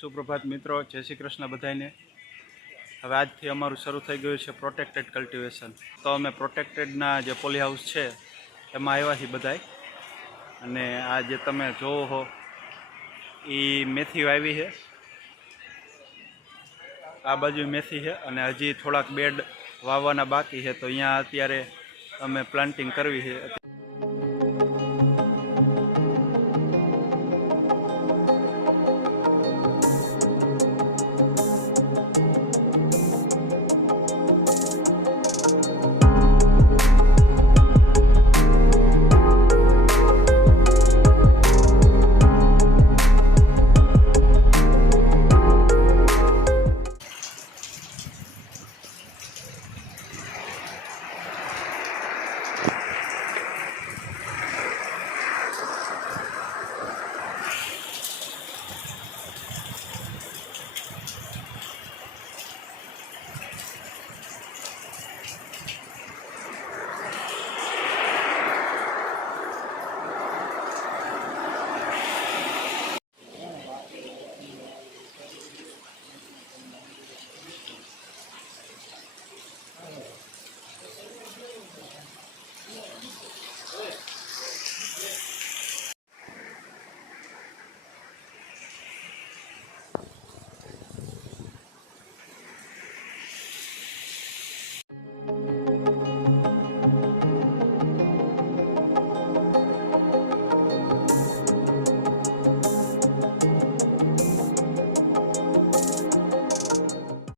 સુપ્રભાત મિત્રો, જય શ્રી કૃષ્ણ બધાને। હવે આજથી અમારું શરૂ થઈ ગયું છે પ્રોટેક્ટેડ કલ્ટિવેશન। તો અમે પ્રોટેક્ટેડના જે પોલી હાઉસ છે એમાં આવ્યા છીએ બધાય। અને આ જે તમે જોવો હો એ મેથી વાવી છે, આ બાજુ મેથી છે અને હજી થોડાક બેડ વાવવાના બાકી છે। તો અહીંયા અત્યારે અમે પ્લાન્ટિંગ કરવી છે।